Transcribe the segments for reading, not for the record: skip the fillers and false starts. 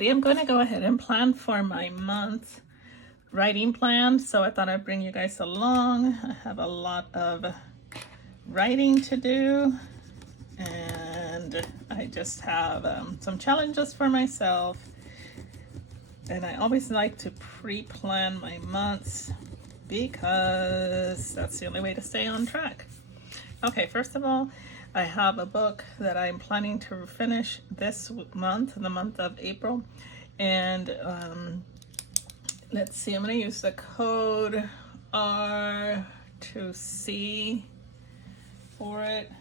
everybody. I'm going to go ahead and plan for my month writing plan. So I thought I'd bring you guys along. I have a lot of writing to do, and I just have some challenges for myself. And I always like to pre-plan my months because that's the only way to stay on track. Okay, first of all, I have a book that I'm planning to finish this month, the month of April. And let's see, I'm going to use the code R2C for it.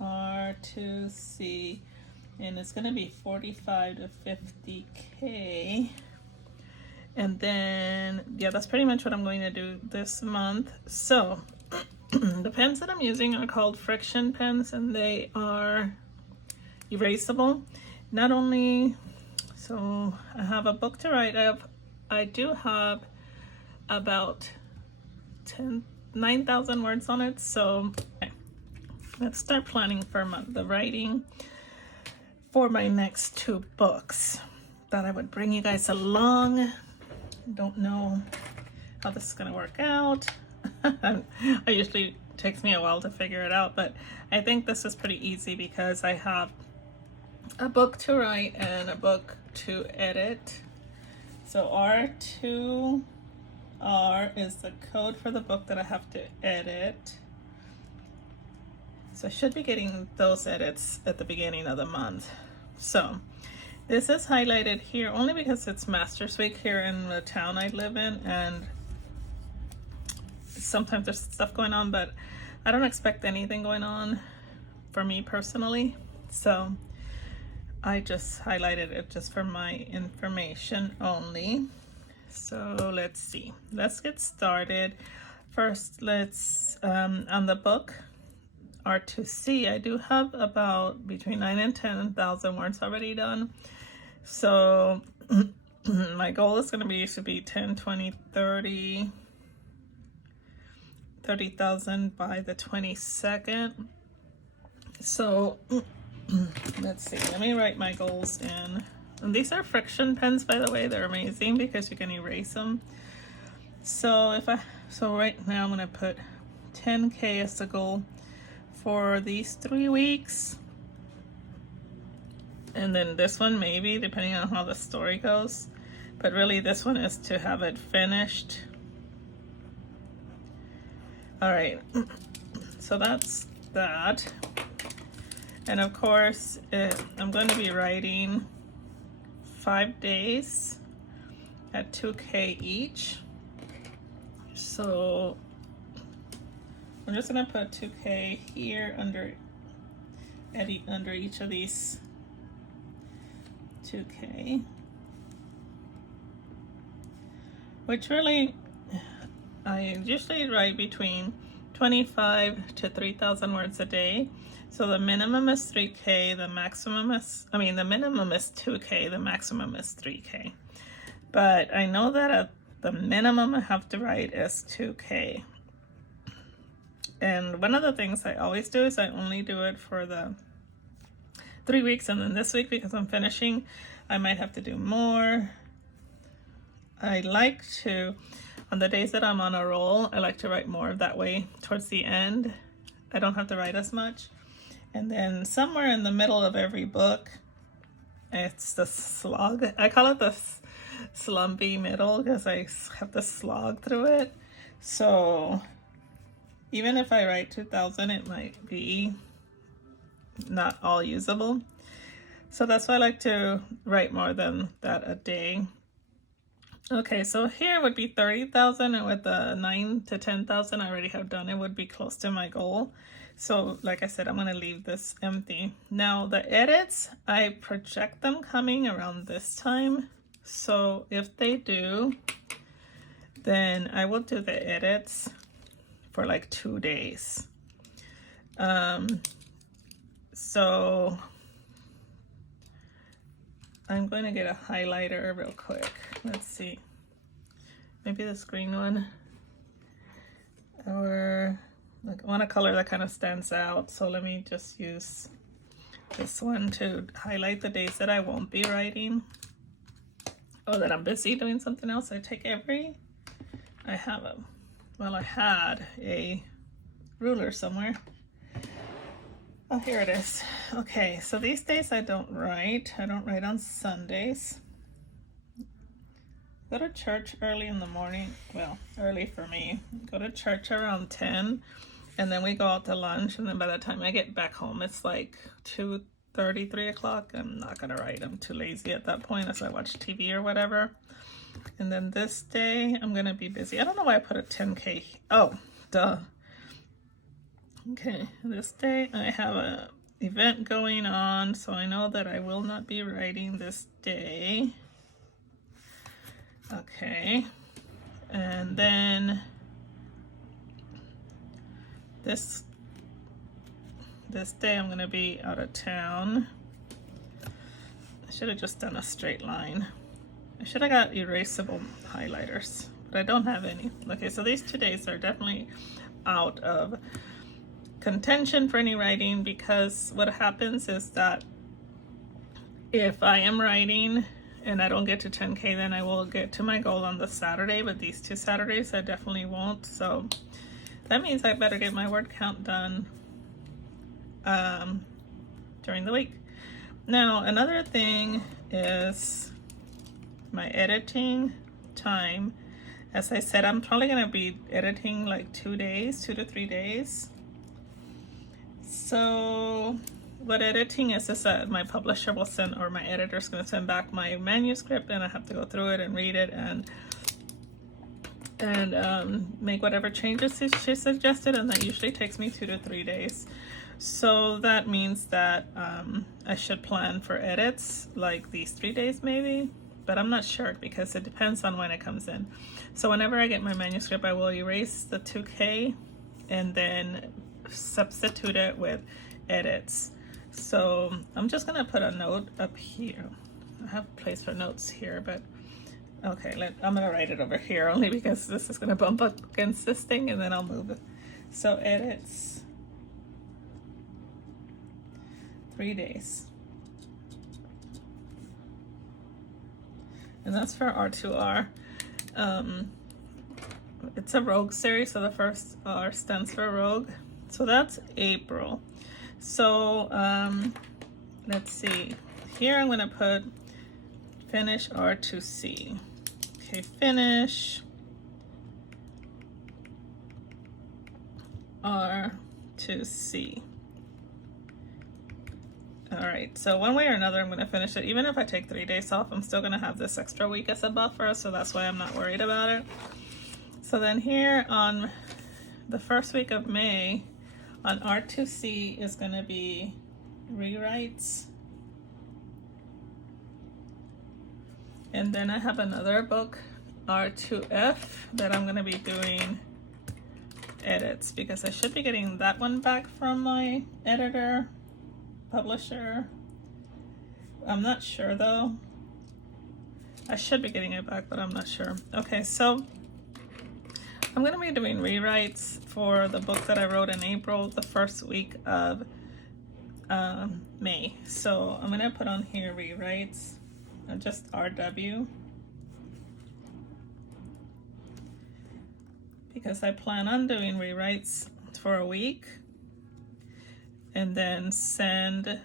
R2C. And it's going to be 45 to 50K. And then, yeah, that's pretty much what I'm going to do this month. So the pens that I'm using are called friction pens, and they are erasable. Not only, so I have a book to write. I do have about 9,000 words on it. So okay, let's start planning for the writing for my next two books. Thought I would bring you guys along. Don't know how this is going to work out. It usually takes me a while to figure it out, but I think this is pretty easy because I have a book to write and a book to edit. So R2R is the code for the book that I have to edit. So I should be getting those edits at the beginning of the month. So this is highlighted here only because it's Masters Week here in the town I live in, and sometimes there's stuff going on, but I don't expect anything going on for me personally. So I just highlighted it just for my information only. So let's see. Let's get started. First, let's, on the book, R2C, I do have about between 9,000 and 10,000 words already done. So my goal is going to be 10, 20, 30. 30,000 by the 22nd. So let's see, let me write my goals in. And these are friction pens, by the way. They're amazing because you can erase them. So right now I'm going to put 10K as the goal for these 3 weeks. And then this one maybe, depending on how the story goes. But really this one is to have it finished. All right, so that's that. And of course, I'm going to be writing 5 days at 2K each. So I'm just going to put 2K here under each of these 2K. Which really, I usually write between 25 to 3,000 words a day. So the minimum is 3K, the maximum is, the minimum is 2K, the maximum is 3K. But I know that the minimum I have to write is 2K. And one of the things I always do is I only do it for the 3 weeks, and then this week, because I'm finishing, I might have to do more. I like to, on the days that I'm on a roll, I like to write more. That way, towards the end, I don't have to write as much. And then somewhere in the middle of every book, it's the slog. I call it the slumpy middle because I have to slog through it. So even if I write 2,000, it might be not all usable. So that's why I like to write more than that a day. Okay, so here would be 30,000, and with the 9 to 10,000 I already have done, it would be close to my goal. So like I said, I'm going to leave this empty. Now the edits, I project them coming around this time. So if they do, then I will do the edits for like 2 days. So I'm going to get a highlighter real quick. Let's see. Maybe this green one. Or like I want a color that kind of stands out. So let me just use this one to highlight the days that I won't be writing. Oh, that I'm busy doing something else. I had a ruler somewhere. Oh, here it is. Okay, so these days I don't write. I don't write on Sundays. Go to church early in the morning. Well, early for me. Go to church around 10, and then we go out to lunch, and then by the time I get back home, it's like 2:30, 3 o'clock. I'm not gonna write. I'm too lazy at that point as I watch TV or whatever. And then this day, I'm gonna be busy. I don't know why I put a 10K. Oh, duh. Okay, this day I have a event going on, so I know that I will not be writing this day. Okay, and then this day I'm gonna be out of town. I should have just done a straight line. I should have got erasable highlighters, but I don't have any. Okay, so these 2 days are definitely out of contention for any writing, because what happens is that if I am writing and I don't get to 10K, then I will get to my goal on the Saturday, but these 2 Saturdays I definitely won't. So that means I better get my word count done during the week. Now, another thing is my editing time. As I said, I'm probably going to be editing like 2 to 3 days. So what editing is that my publisher will send, or my editor's going to send back my manuscript, and I have to go through it and read it and make whatever changes she suggested, and that usually takes me 2 to 3 days. So that means that I should plan for edits like these 3 days maybe, but I'm not sure because it depends on when it comes in. So whenever I get my manuscript, I will erase the 2K and then substitute it with edits. So I'm just gonna put a note up here. I have a place for notes here, but okay, I'm gonna write it over here only because this is gonna bump up against this thing, and then I'll move it. So edits, 3 days. And that's for R2R. It's a Rogue series, so the first R stands for Rogue. So that's April. So let's see. Here I'm gonna put finish R2C. Okay, finish R2C. All right, so one way or another, I'm gonna finish it. Even if I take 3 days off, I'm still gonna have this extra week as a buffer, so that's why I'm not worried about it. So then here on the first week of May, on R2C is gonna be rewrites. And then I have another book, R2F, that I'm gonna be doing edits, because I should be getting that one back from my editor, publisher. I'm not sure though. I should be getting it back, but I'm not sure. Okay, so I'm gonna be doing rewrites for the book that I wrote in April, the first week of May. So I'm gonna put on here rewrites, just RW, because I plan on doing rewrites for a week and then send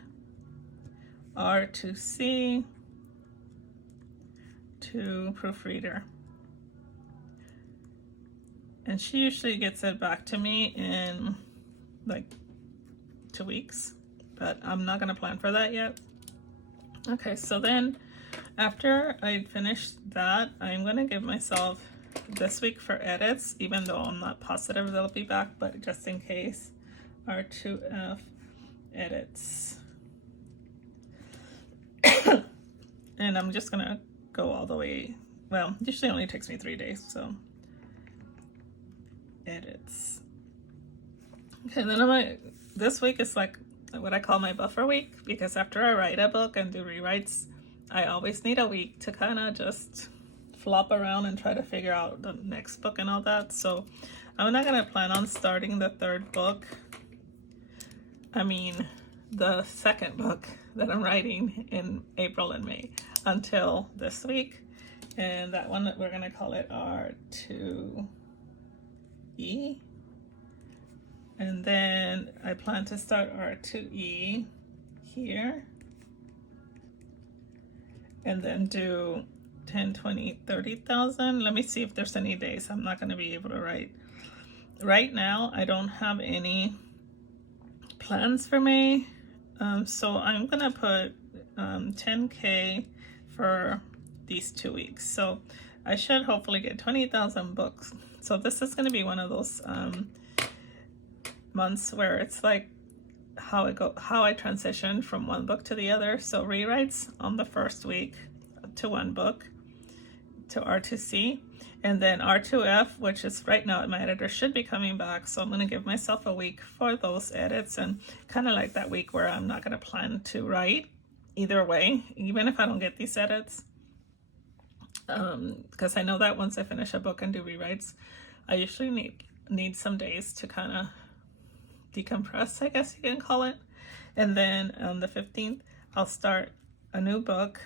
R2C to proofreader. And she usually gets it back to me in like 2 weeks, but I'm not gonna plan for that yet. Okay, so then after I finish that, I'm gonna give myself this week for edits, even though I'm not positive they'll be back, but just in case. R2F edits. And I'm just gonna go all the way, well, usually only takes me 3 days, so edits. Okay, then this week is like what I call my buffer week, because after I write a book and do rewrites, I always need a week to kind of just flop around and try to figure out the next book and all that. So I'm not gonna plan on starting the third book. I mean, the second book that I'm writing in April and May until this week. And that one, we're gonna call it R2E. And then I plan to start R2E here. And then do 10, 20, 30,000. Let me see if there's any days I'm not gonna be able to write. Right now, I don't have any plans for May. So I'm gonna put 10K for these 2 weeks. So I should hopefully get 20,000 books. So this is gonna be one of those months where it's like how I transition from one book to the other. So rewrites on the first week to one book to R2C, and then R2F, which is right now my editor should be coming back, so I'm going to give myself a week for those edits, and kind of like that week where I'm not going to plan to write either way, even if I don't get these edits, because I know that once I finish a book and do rewrites, I usually need some days to kind of decompress, I guess you can call it. And then on the 15th I'll start a new book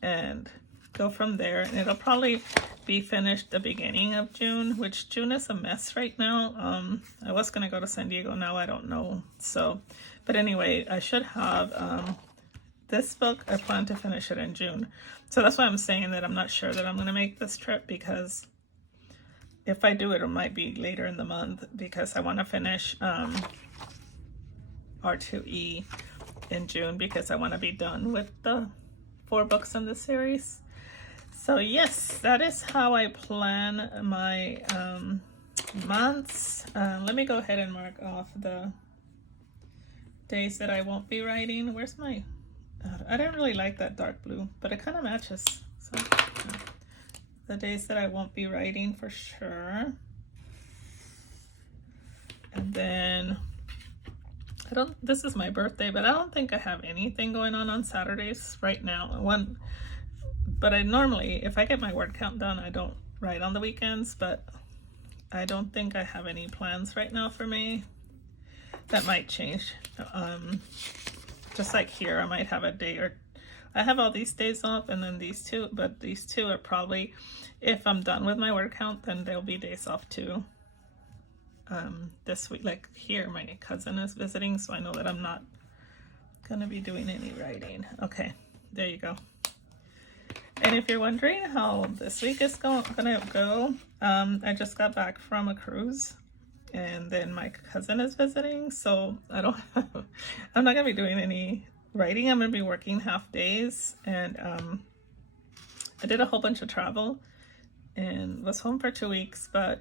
and go from there, and it'll probably be finished the beginning of June, which June is a mess right now. I was gonna go to San Diego, now I don't know. So, but anyway, I should have this book, I plan to finish it in June. So that's why I'm saying that I'm not sure that I'm gonna make this trip, because if I do it, it might be later in the month, because I want to finish R2E in June, because I want to be done with the 4 books in the series. So yes, that is how I plan my months. Let me go ahead and mark off the days that I won't be writing. Where's my... I didn't really like that dark blue, but it kind of matches. So the days that I won't be writing for sure. And then this is my birthday, but I don't think I have anything going on Saturdays right now. But I normally, if I get my word count done, I don't write on the weekends, but I don't think I have any plans right now for me. That might change. Just like here, I might have a day, or I have all these days off, and then these two, but these two are probably, if I'm done with my word count, then there'll be days off too. This week, like here, my cousin is visiting, so I know that I'm not gonna be doing any writing. Okay, there you go. And if you're wondering how this week is gonna go, I just got back from a cruise, and then my cousin is visiting, so I'm not gonna be doing any writing. I'm gonna be working half days, and I did a whole bunch of travel and was home for 2 weeks, but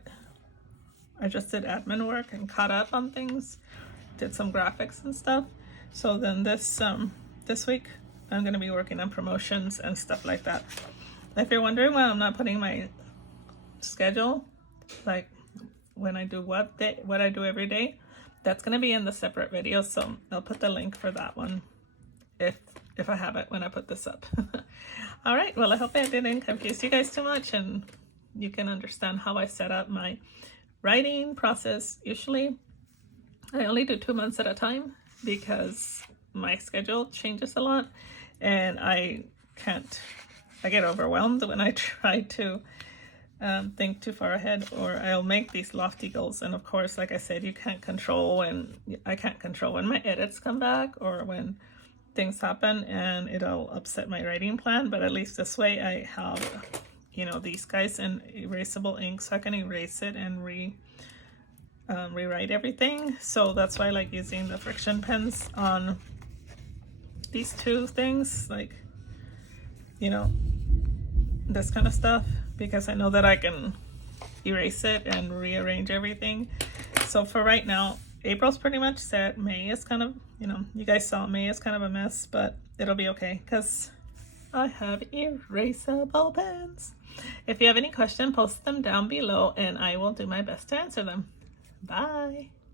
I just did admin work and caught up on things, did some graphics and stuff. So then this week I'm gonna be working on promotions and stuff like that. If you're wondering why I'm not putting my schedule, like when I do what I do every day, that's gonna be in the separate video, so I'll put the link for that one if I have it when I put this up. All right, well, I hope I didn't confuse you guys too much, and you can understand how I set up my writing process. Usually I only do 2 months at a time because my schedule changes a lot, and I get overwhelmed when I try to think too far ahead, or I'll make these lofty goals. And of course, like I said, I can't control when my edits come back or when things happen, and it'll upset my writing plan. But at least this way I have, these guys in erasable ink, so I can erase it and rewrite everything. So that's why I like using the friction pens on these two things, like, this kind of stuff, because I know that I can erase it and rearrange everything. So for right now, April's pretty much set. May is kind of, you guys saw May is kind of a mess, but it'll be okay because I have erasable pens. If you have any questions, post them down below and I will do my best to answer them. Bye.